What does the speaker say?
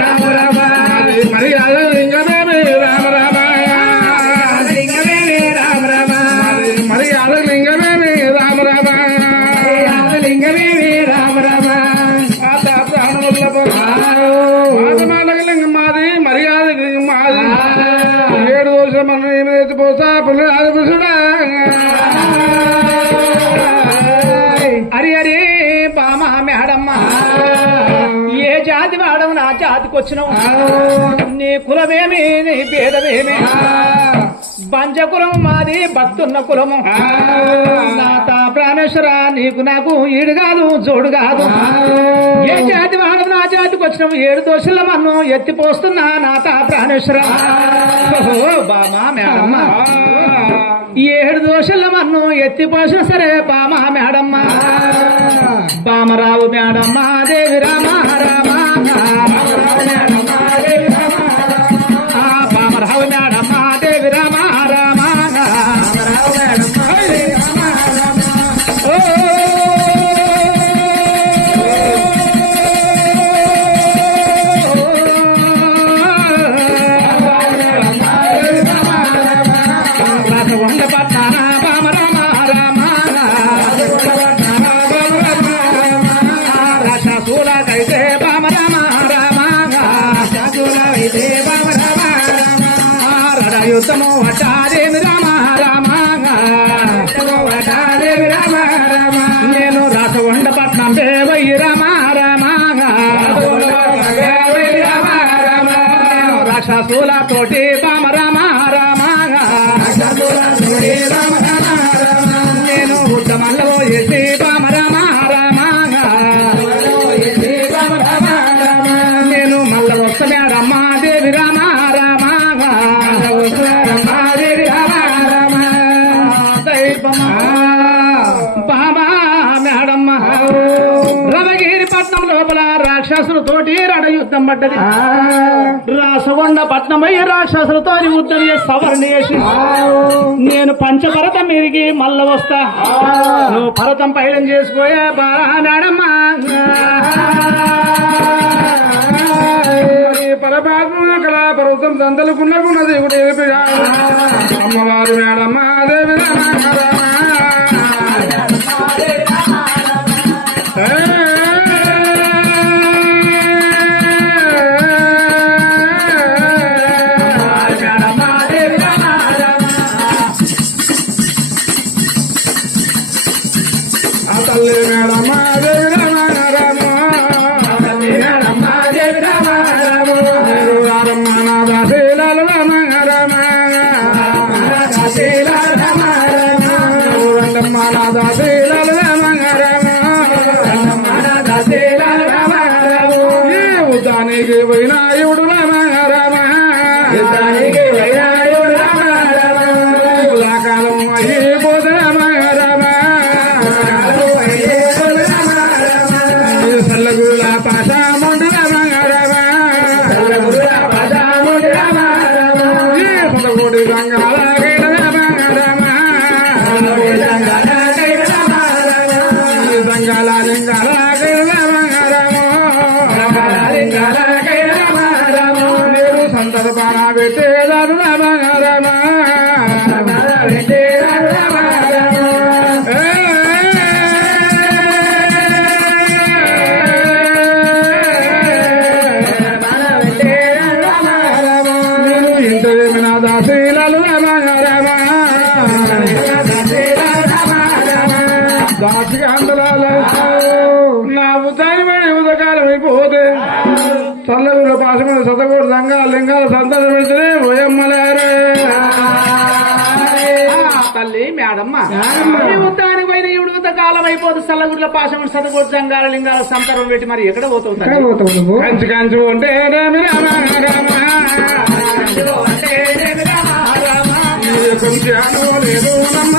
రామ రామ మరి లింగమేమి రామ రామ లింగమేమి రామ రామ మరి లింగమేమి రామ రామ లింగమేమి రామ రామ మాది మర్యాద మాది 7 రోజుల మన ఎత్తిపోతా పుల్లుడా అరి అరే బామ మేడమ్మ ఏ జాతి వాడవు నా జాతికి వచ్చినావు నీ కులమేమి నీ భేదమేమి బంజ కులము మాది భక్తున్న కులము నాత ప్రాణేశ్వర నీకు నాకు ఈడు కాదు జోడు కాదు ఏ జాతి వాడవు నా జాతికి వచ్చినావు 7 దోషుల మన్ను ఎత్తిపోస్తున్నా నాత ప్రాణేశ్వర బామా మేడమ్మ 7 దోషుల మన్ను ఎత్తిపోసిన సరే బామా మేడమ్మ బామరావు మేడమ్మ దేవి రామ రామ బామరావు మేడమ్మ దేవి రామ రామ యుద్ధము వటాదేవి రామ రామ నేను రాసవండపట్నం దేవయ్య రామ రామ రాక్షసుల తోటి రామ రామ రామ నేను ఉద్దమల్లో వేసి రామ రామ రామ నేను మల్ల వస్తమే రమ్మ దేవి రామ బాబా మేడమ్మ రవగిరి పట్నం లోపల రాక్షసులతోటి రణ యుద్ధం పడ్డది రాసగొండ పట్నమై రాక్షసులతో యుద్ధం సవరణ చేసి నేను పంచభరతం మీదికి మల్ల వస్తా నువ్వు భరతం పైలం చేసుకోయా బాబా మేడమ్మ పరమాత్మ అక్కడ పర్వతం దంతలుకున్నది అమ్మవారు మేడమ్మ దేవి తల్లి మేడమ్మ దేవి యుద్ధానికి వైనాయుడు రామ రామ యుద్ధానికి వైనాయుడు రామ రామ కాలం అయిపోదు రామ రామ సల్లగురుల పాశాముండు రామ రామ పాశాముండు రామ రామ పదకోటి రంగాల రంగాల లింగాల సందర్భాన పెట్టేదారు రామ రామ ఇంటి నా దాసీలాలు రామ రామ దాసిగా అందలాల నా ఉద్దానమైన ఉదకాలం అయిపోతే చల్లగుల పాశమైన సతగోడు సంఘాల లింగాల సంతానం పెడితే ఓయమ్మలారే తల్లి మేడమ్మ ఉద్దానికి పోయిన ఇవుడు కాలం అయిపోతే చల్లగుడ్ల పాశమైన సతగోడు సంఘాల లింగాల సంతానం పెట్టి మరి ఎక్కడ పోతావు కంచి కంచి ఉంటే రామ రామ కొంచెం లేదు నమ్మ